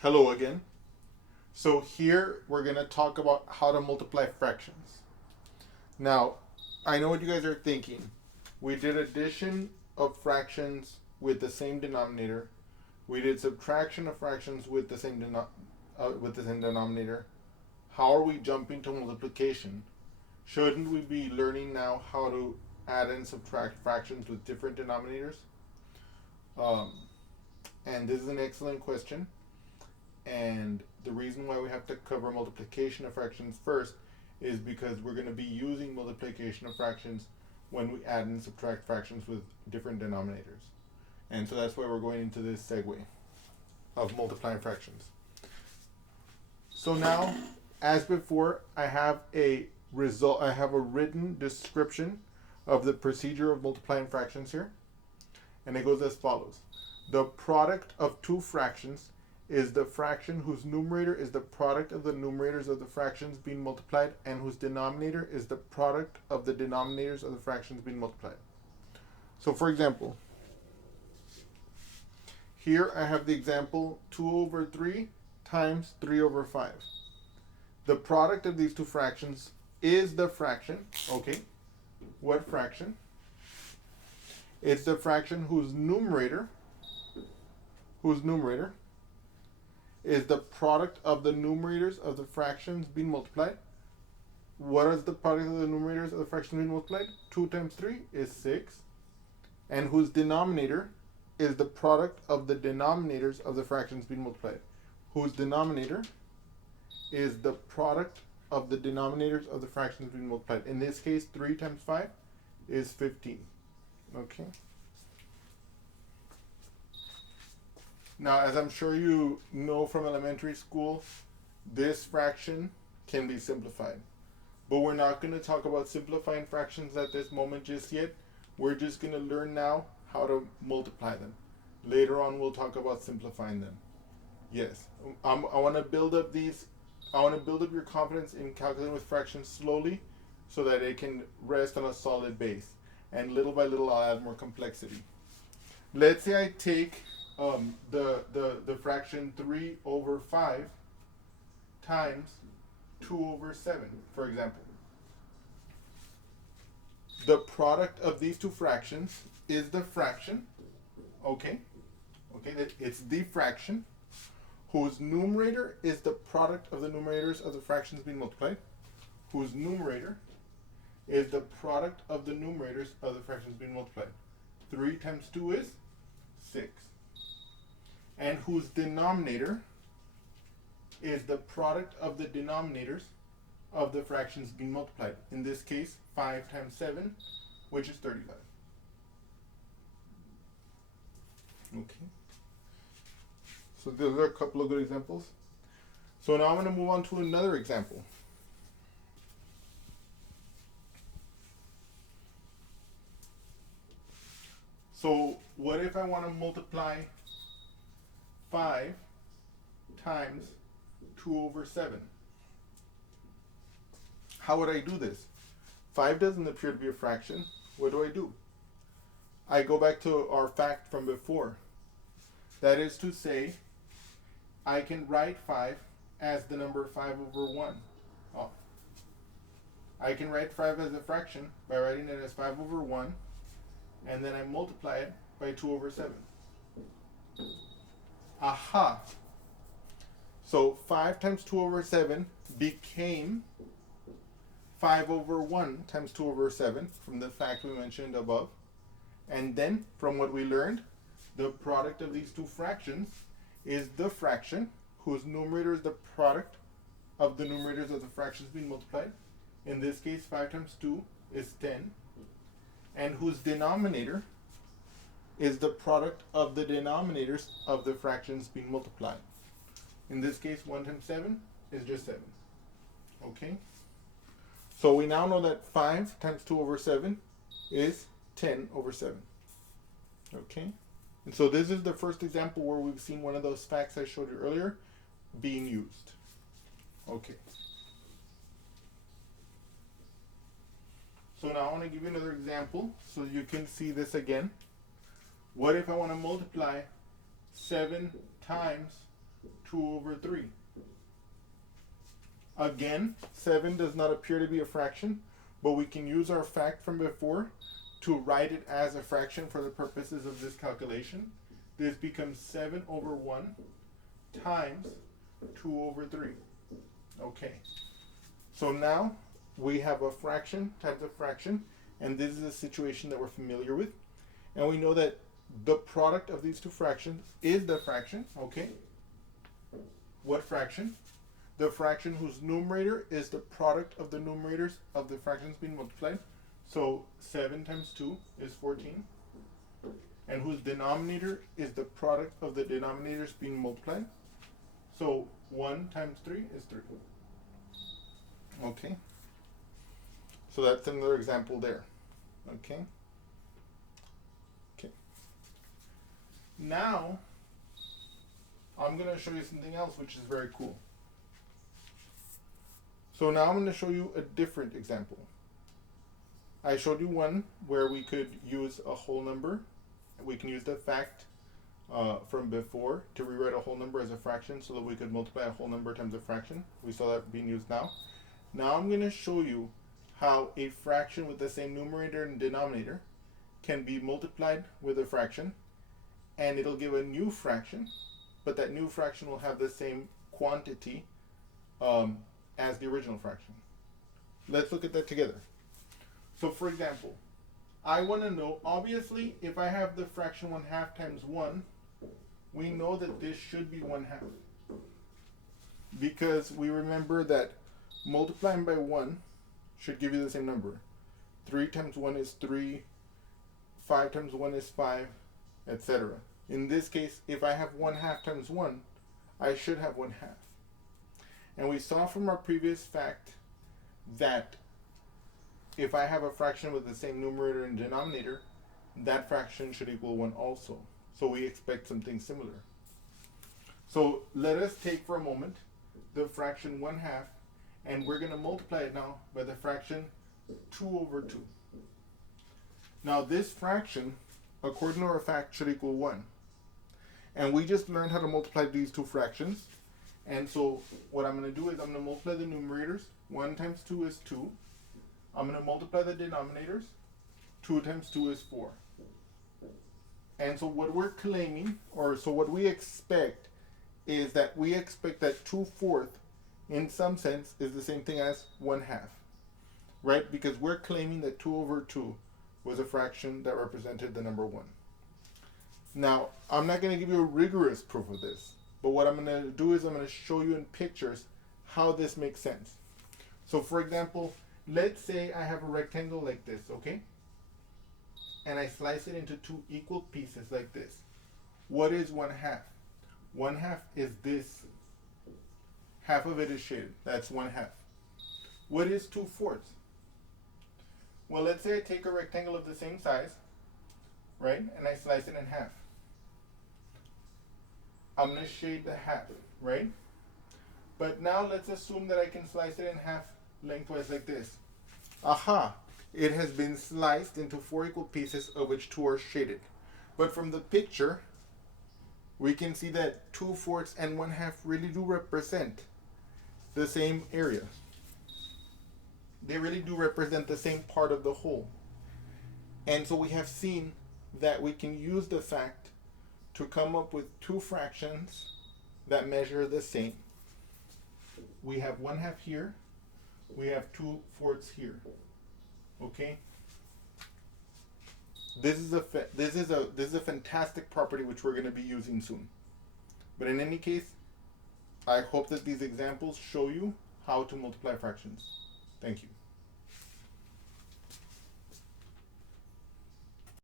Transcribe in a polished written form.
Hello again. So here we're going to talk about how to multiply fractions. Now, I know what you guys are thinking. We did addition of fractions with the same denominator. We did subtraction of fractions with the same denominator. How are we jumping to multiplication? Shouldn't we be learning now how to add and subtract fractions with different denominators? Um, and this is an excellent question. And the reason why we have to cover multiplication of fractions first is because we're going to be using multiplication of fractions when we add and subtract fractions with different denominators. And so that's why we're going into this segue of multiplying fractions. So now, as before, I have a written description of the procedure of multiplying fractions here. And it goes as follows. The product of two fractions is the fraction whose numerator is the product of the numerators of the fractions being multiplied and whose denominator is the product of the denominators of the fractions being multiplied. So for example, here I have the example 2 over 3 times 3 over 5. The product of these two fractions is the fraction, okay, what fraction? It's the fraction whose numerator is the product of the numerators of the fractions being multiplied. What is the product of the numerators of the fractions being multiplied? 2 times 3 is 6. And whose denominator is the product of the denominators of the fractions being multiplied. Whose denominator is the product of the denominators of the fractions being multiplied. In this case, 3 times 5 is 15. Okay. Now, as I'm sure you know from elementary school, this fraction can be simplified. But we're not going to talk about simplifying fractions at this moment just yet. We're just going to learn now how to multiply them. Later on, we'll talk about simplifying them. Yes, I want to build up your confidence in calculating with fractions slowly so that it can rest on a solid base. And little by little, I'll add more complexity. Let's say I take the fraction 3 over 5 times 2 over 7, for example. The product of these two fractions is the fraction, okay, it's the fraction whose numerator is the product of the numerators of the fractions being multiplied, whose numerator is the product of the numerators of the fractions being multiplied. 3 times 2 is 6. And whose denominator is the product of the denominators of the fractions being multiplied. In this case, 5 times 7, which is 35. Okay. So those are a couple of good examples. So now I'm going to move on to another example. So what if I want to multiply 5 times 2 over 7? How would I do this? 5 doesn't appear to be a fraction. What do? I go back to our fact from before. That is to say, I can write 5 as the number 5 over 1. Oh. I can write 5 as a fraction by writing it as 5 over 1, and then I multiply it by 2 over 7. Aha! So 5 times 2 over 7 became 5 over 1 times 2 over 7 from the fact we mentioned above. And then, from what we learned, the product of these two fractions is the fraction whose numerator is the product of the numerators of the fractions being multiplied. In this case, 5 times 2 is 10. And whose denominator is the product of the denominators of the fractions being multiplied. In this case, 1 times 7 is just 7. Okay? So we now know that 5 times 2 over 7 is 10 over 7. Okay? And so this is the first example where we've seen one of those facts I showed you earlier being used. Okay. So now I want to give you another example so you can see this again. What if I want to multiply 7 times 2 over 3. Again, 7 does not appear to be a fraction, but we can use our fact from before to write it as a fraction for the purposes of this calculation. This becomes 7 over 1 times 2 over 3. Okay. So now we have a fraction times a fraction, and this is a situation that we're familiar with. And we know that the product of these two fractions is the fraction, okay? What fraction? The fraction whose numerator is the product of the numerators of the fractions being multiplied. So 7 times 2 is 14. And whose denominator is the product of the denominators being multiplied. So 1 times 3 is 3. Okay. So that's another example there. Okay. Okay. Now, I'm going to show you something else which is very cool. So now I'm going to show you a different example. I showed you one where we could use a whole number. We can use the fact from before to rewrite a whole number as a fraction so that we could multiply a whole number times a fraction. We saw that being used now. Now I'm going to show you how a fraction with the same numerator and denominator can be multiplied with a fraction, and it'll give a new fraction, but that new fraction will have the same quantity as the original fraction. Let's look at that together. So for example, I want to know, obviously, if I have the fraction 1/2 times 1, we know that this should be 1/2. Because we remember that multiplying by 1 should give you the same number. 3 times 1 is 3, 5 times 1 is 5, etc. In this case, if I have 1/2 times 1, I should have 1/2. And we saw from our previous fact that if I have a fraction with the same numerator and denominator, that fraction should equal 1 also. So we expect something similar. So let us take for a moment the fraction 1/2, and we're going to multiply it now by the fraction 2 over 2. Now this fraction, according to our fact, should equal 1. And we just learned how to multiply these two fractions. And so what I'm going to do is I'm going to multiply the numerators. 1 times 2 is 2. I'm going to multiply the denominators. 2 times 2 is 4. And so what we're claiming, or so what we expect, is that we expect that 2/4 in some sense is the same thing as 1/2. Right? Because we're claiming that 2 over 2 was a fraction that represented the number 1. Now, I'm not going to give you a rigorous proof of this, but what I'm going to do is I'm going to show you in pictures how this makes sense. So for example, let's say I have a rectangle like this, okay? And I slice it into 2 equal pieces like this. What is 1/2? 1/2 is this. Half of it is shaded. That's 1/2. What is 2/4? Well, let's say I take a rectangle of the same size, right? And I slice it in half. I'm going to shade the half, right? But now let's assume that I can slice it in half lengthwise like this. Aha! It has been sliced into 4 equal pieces, of which 2 are shaded. But from the picture, we can see that 2/4 and 1/2 really do represent the same area. They really do represent the same part of the whole. And so we have seen that we can use the fact to come up with 2 fractions that measure the same. We have 1/2 here. We have 2/4 here. Okay. This is a fantastic property which we're going to be using soon. But in any case, I hope that these examples show you how to multiply fractions. Thank you.